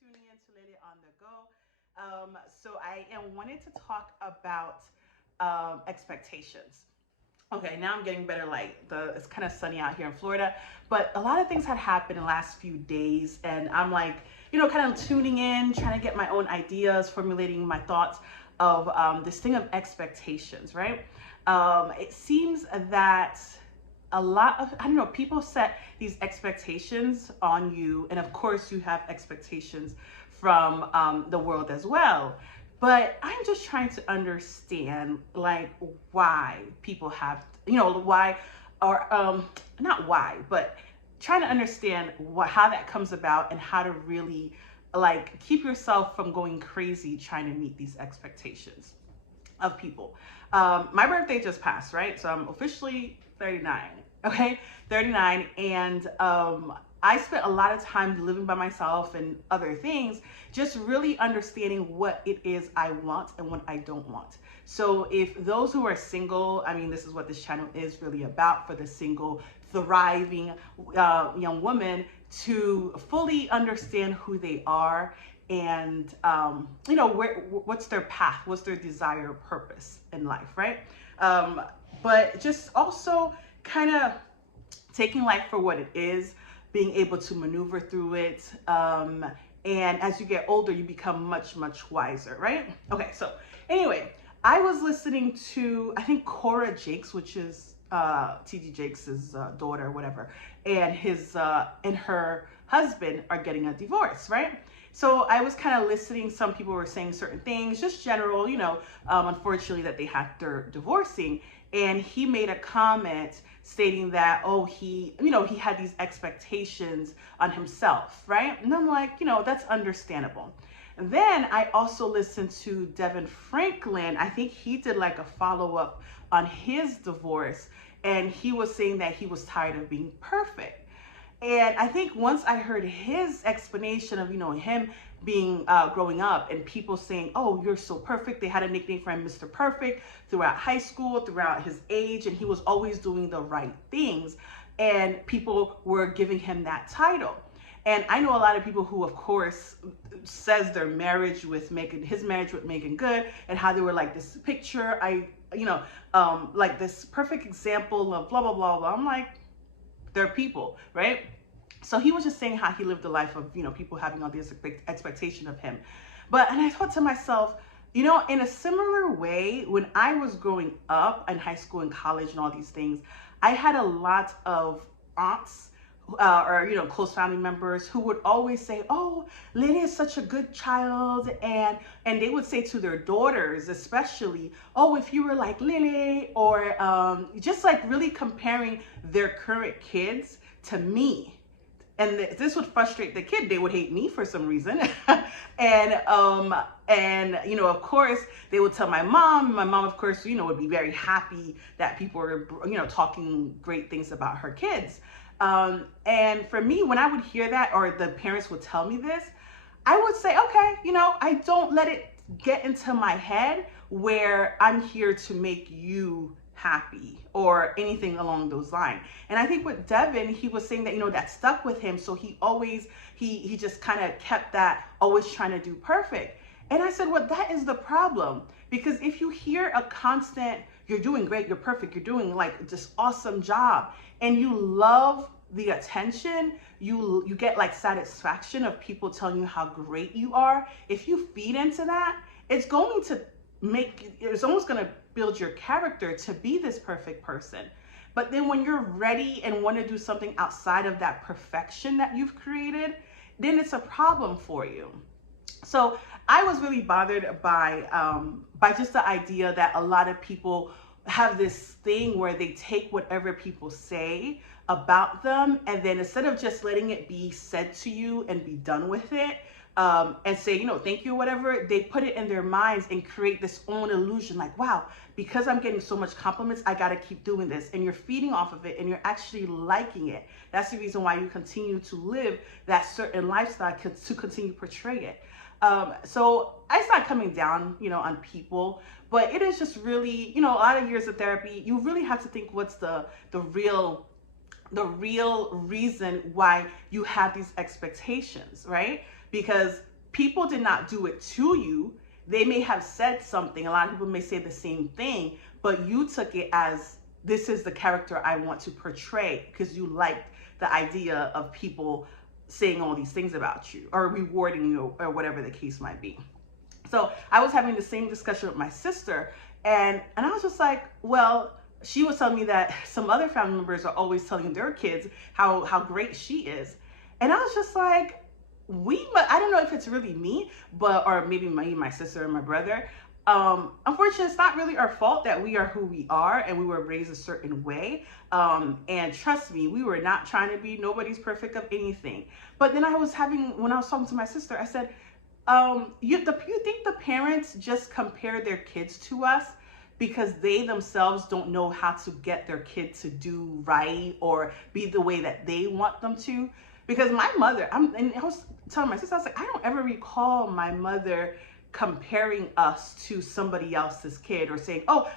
tuning in to Lele on the Go. So I am wanted to talk about expectations. Okay, now I'm getting better light. It's kind of sunny out here in Florida, but a lot of things had happened in the last few days, and I'm like, kind of tuning in, trying to get my own ideas, formulating my thoughts of this thing of expectations, right? It seems that a lot of, I don't know, people set these expectations on you, and of course you have expectations from the world as well. But I'm just trying to understand, like, why people have, why, or not why, but trying to understand how that comes about and how to really like keep yourself from going crazy trying to meet these expectations of people. My birthday just passed, right? So I'm officially 39. Okay, 39, and I spent a lot of time living by myself and other things, just really understanding what it is I want and what I don't want. So if those who are single, I mean, this is what this channel is really about, for the single, thriving young woman to fully understand who they are, and what's their path, what's their desire, purpose in life, right? But just also kind of taking life for what it is, being able to maneuver through it. And as you get older, you become much, much wiser, right? Okay, so anyway, I was listening to, I think, Cora Jakes, which is TD Jakes' daughter or whatever, and his and her husband are getting a divorce, right? So I was kind of listening. Some people were saying certain things, just general, unfortunately, that they had, they're divorcing. And he made a comment stating that, oh, he had these expectations on himself, right? And I'm like, that's understandable. And then I also listened to Devin Franklin. I think he did like a follow-up on his divorce, and he was saying that he was tired of being perfect. And I think once I heard his explanation of, him being growing up and people saying, oh, you're so perfect. They had a nickname for him, Mr. Perfect, throughout high school, throughout his age, and he was always doing the right things. And people were giving him that title. And I know a lot of people who, of course, says their marriage with Megan, his marriage with Megan Good, and how they were like this picture, like this perfect example of blah, blah, blah, blah. I'm like, they're people, right? So he was just saying how he lived a life of, people having all this expectation of him. And I thought to myself, in a similar way, when I was growing up in high school and college and all these things, I had a lot of aunts or close family members who would always say, oh, Lily is such a good child, and they would say to their daughters especially, oh, if you were like Lily, or just like really comparing their current kids to me. And this would frustrate the kid. They would hate me for some reason. And of course, they would tell my mom. My mom, of course, would be very happy that people were, talking great things about her kids. And for me, when I would hear that, or the parents would tell me this, I would say, okay, I don't let it get into my head where I'm here to make you happy or anything along those lines. And I think with Devin, he was saying that, that stuck with him. So he always, he just kind of kept that, always trying to do perfect. And I said, well, that is the problem. Because if you hear a constant, you're doing great, you're perfect, you're doing like this awesome job, and you love the attention, you get like satisfaction of people telling you how great you are. If you feed into that, it's going to it's almost going to build your character to be this perfect person. But then when you're ready and want to do something outside of that perfection that you've created, then it's a problem for you. So I was really bothered by just the idea that a lot of people have this thing where they take whatever people say about them, and then instead of just letting it be said to you and be done with it, and say, thank you, whatever, they put it in their minds and create this own illusion like, wow, because I'm getting so much compliments, I got to keep doing this. And you're feeding off of it and you're actually liking it. That's the reason why you continue to live that certain lifestyle, to continue to portray it. So it's not coming down, on people, but it is just really, a lot of years of therapy, you really have to think what's the real reason why you have these expectations, right? Because people did not do it to you. They may have said something. A lot of people may say the same thing, but you took it as, this is the character I want to portray, because you liked the idea of people saying all these things about you or rewarding you or whatever the case might be. So I was having the same discussion with my sister, and I was just like, well, she was telling me that some other family members are always telling their kids how great she is. And I was just like, I don't know if it's really me, but, or maybe my sister and my brother. Unfortunately, it's not really our fault that we are who we are and we were raised a certain way. And trust me, we were not trying to be nobody's perfect of anything. But then when I was talking to my sister, I said, you think the parents just compare their kids to us because they themselves don't know how to get their kid to do right or be the way that they want them to? Because my mother, and I was telling my sister, I was like, I don't ever recall my mother comparing us to somebody else's kid or saying, oh,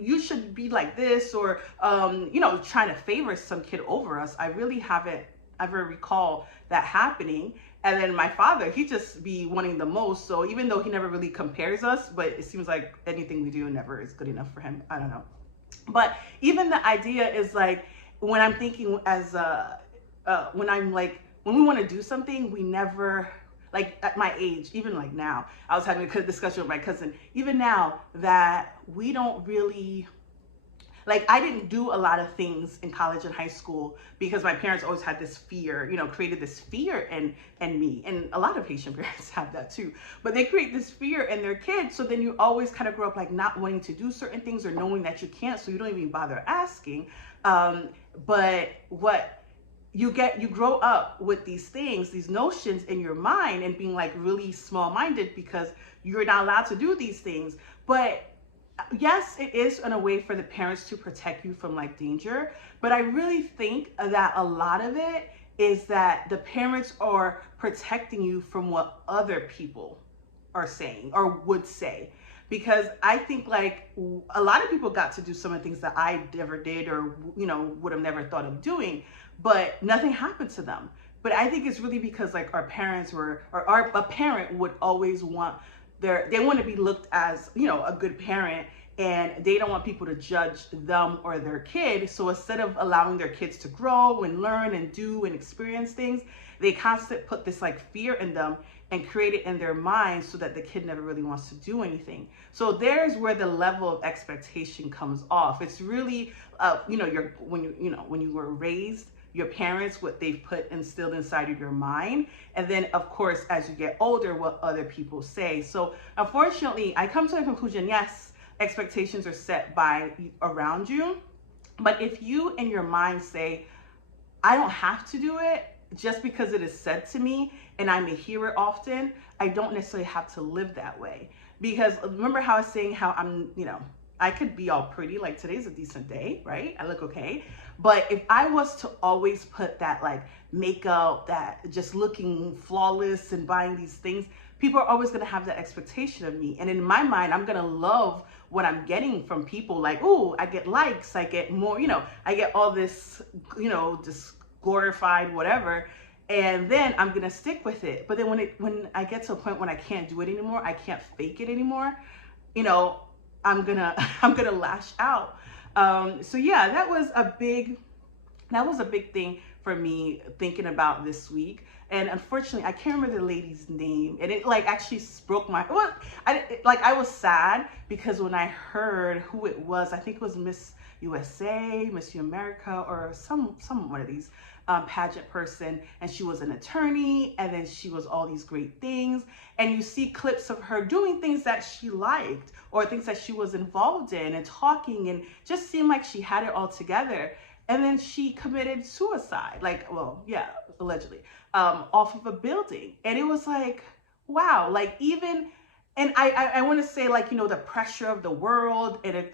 you should be like this, or trying to favor some kid over us. I really haven't ever recall that happening. And then my father, he just be wanting the most. So even though he never really compares us, but it seems like anything we do never is good enough for him. I don't know. But even the idea is like, when I'm thinking as when we want to do something, we never, like at my age, even like now, I was having a discussion with my cousin, even now, that we don't really, like, I didn't do a lot of things in college and high school because my parents always had this fear, created this fear in me. And a lot of Haitian parents have that too. But they create this fear in their kids. So then you always kind of grow up like not wanting to do certain things or knowing that you can't. So you don't even bother asking. But what you grow up with these things, these notions in your mind, and being like really small-minded because you're not allowed to do these things. But yes, it is in a way for the parents to protect you from like danger. But I really think that a lot of it is that the parents are protecting you from what other people are saying or would say. Because I think like a lot of people got to do some of the things that I never did or, would have never thought of doing, but nothing happened to them. But I think it's really because like our parents a parent would always want they want to be looked as, a good parent, and they don't want people to judge them or their kid. So instead of allowing their kids to grow and learn and do and experience things, they constantly put this like fear in them and create it in their minds so that the kid never really wants to do anything. So there's where the level of expectation comes off. It's really, when you were raised, your parents, what they've instilled inside of your mind. And then of course, as you get older, what other people say. So unfortunately, I come to the conclusion, yes, expectations are set by around you. But if you in your mind say, I don't have to do it just because it is said to me and I may hear it often, I don't necessarily have to live that way. Because remember how I was saying how I could be all pretty, like today's a decent day, right? I look okay. But if I was to always put that like makeup, that just looking flawless and buying these things, people are always going to have that expectation of me. And in my mind, I'm going to love what I'm getting from people. Like, oh, I get likes, I get more, I get all this, just glorified whatever. And then I'm going to stick with it. But then when I get to a point when I can't do it anymore, I can't fake it anymore, I'm gonna lash out. So yeah, that was a big thing for me thinking about this week. And unfortunately, I can't remember the lady's name, and it like actually broke my. Well, I was sad because when I heard who it was, I think it was Miss USA, Miss America, or some one of these pageant person, and she was an attorney, and then she was all these great things, and you see clips of her doing things that she liked or things that she was involved in and talking, and just seemed like she had it all together. And then she committed suicide, like, well, yeah, allegedly, off of a building. And it was like, wow, like even, and I want to say like, the pressure of the world and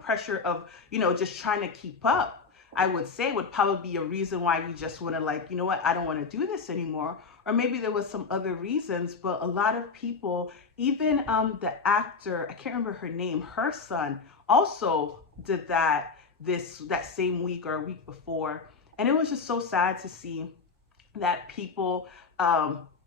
pressure of, just trying to keep up, I would say would probably be a reason why you just want to like, what, I don't want to do this anymore. Or maybe there was some other reasons, but a lot of people, even the actor, I can't remember her name, her son also did that same week or a week before. And it was just so sad to see that people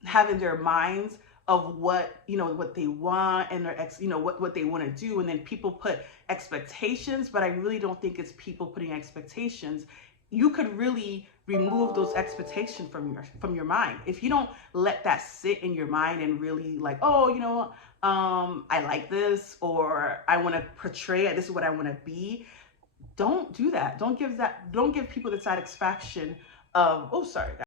have in their minds of what, what they want, and their what they want to do, and then people put expectations. But I really don't think it's people putting expectations. You could really remove those expectations from your mind if you don't let that sit in your mind and really like, oh, I like this, or I want to portray it, this is what I want to be. Don't do that. Don't give people the satisfaction of, oh, sorry guys.